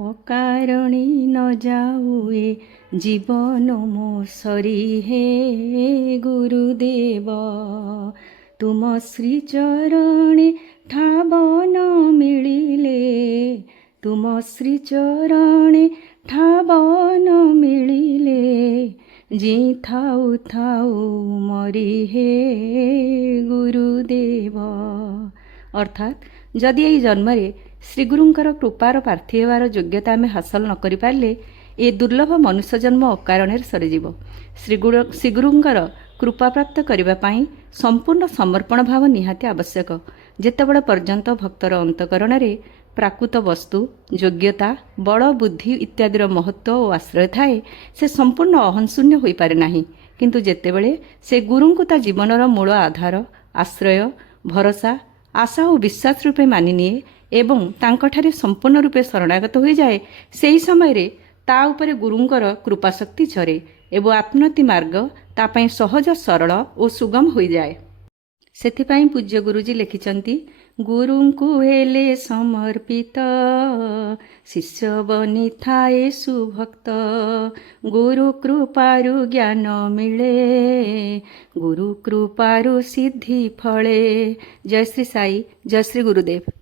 ଅକାରଣୀ ନ ଯାଉ ଏ ଜୀବନ ମୋ ସରି ହେ ଗୁରୁଦେବ ତୁମ ଶ୍ରୀଚରଣେ ଠାବ ନ ମିଳିଲେ ତୁମ ଶ୍ରୀଚରଣେ ଠାବ ନ ମିଳିଲେ ଜି ଥାଉ ଥାଉ ମରି ହେ ଗୁରୁଦେବ। ଅର୍ଥାତ୍ ଯଦି ଏହି ଜନ୍ମରେ ଶ୍ରୀଗୁରୁଙ୍କର କୃପାର ପ୍ରାର୍ଥୀ ହେବାର ଯୋଗ୍ୟତା ଆମେ ହାସଲ ନ କରିପାରିଲେ ଏ ଦୁର୍ଲଭ ମନୁଷ୍ୟ ଜନ୍ମ ଅକାରଣରେ ସରିଯିବ। ଶ୍ରୀଗୁରୁଙ୍କର କୃପାପ୍ରାପ୍ତ କରିବା ପାଇଁ ସମ୍ପୂର୍ଣ୍ଣ ସମର୍ପଣ ଭାବ ନିହାତି ଆବଶ୍ୟକ। ଯେତେବେଳେ ପର୍ଯ୍ୟନ୍ତ ଭକ୍ତର ଅନ୍ତଃକରଣରେ ପ୍ରାକୃତ ବସ୍ତୁ, ଯୋଗ୍ୟତା, ବଳ, ବୁଦ୍ଧି ଇତ୍ୟାଦିର ମହତ୍ତ୍ୱ ଓ ଆଶ୍ରୟ ଥାଏ ସେ ସମ୍ପୂର୍ଣ୍ଣ ଅହଂଶୂନ୍ୟ ହୋଇପାରେ ନାହିଁ। କିନ୍ତୁ ଯେତେବେଳେ ସେ ଗୁରୁଙ୍କୁ ତା ଜୀବନର ମୂଳ ଆଧାର, ଆଶ୍ରୟ, ଭରସା, ଆଶା ଓ ବିଶ୍ୱାସ ରୂପେ ମାନିନିଏ ଏବଂ ତାଙ୍କଠାରେ ସମ୍ପୂର୍ଣ୍ଣ ରୂପେ ଶରଣାଗତ ହୋଇଯାଏ, ସେହି ସମୟରେ ତା ଉପରେ ଗୁରୁଙ୍କର କୃପାଶକ୍ତି ଝରେ ଏବଂ ଆତ୍ମୋନ୍ନତି ମାର୍ଗ ତା ପାଇଁ ସହଜ, ସରଳ ଓ ସୁଗମ ହୋଇଯାଏ। ସେଥିପାଇଁ ପୂଜ୍ୟ ଗୁରୁଜୀ ଲେଖିଛନ୍ତି, ଗୁରୁଙ୍କୁ ହେଲେ ସମର୍ପିତ ଶିଷ୍ୟ ବନିଥାଏ ସୁଭକ୍ତ। ଗୁରୁ କୃପାରୁ ଜ୍ଞାନ ମିଳେ, ଗୁରୁ କୃପାରୁ ସିଦ୍ଧି ଫଳେ। ଜୟ ଶ୍ରୀ ସାଇ, ଜୟ ଶ୍ରୀ ଗୁରୁଦେବ।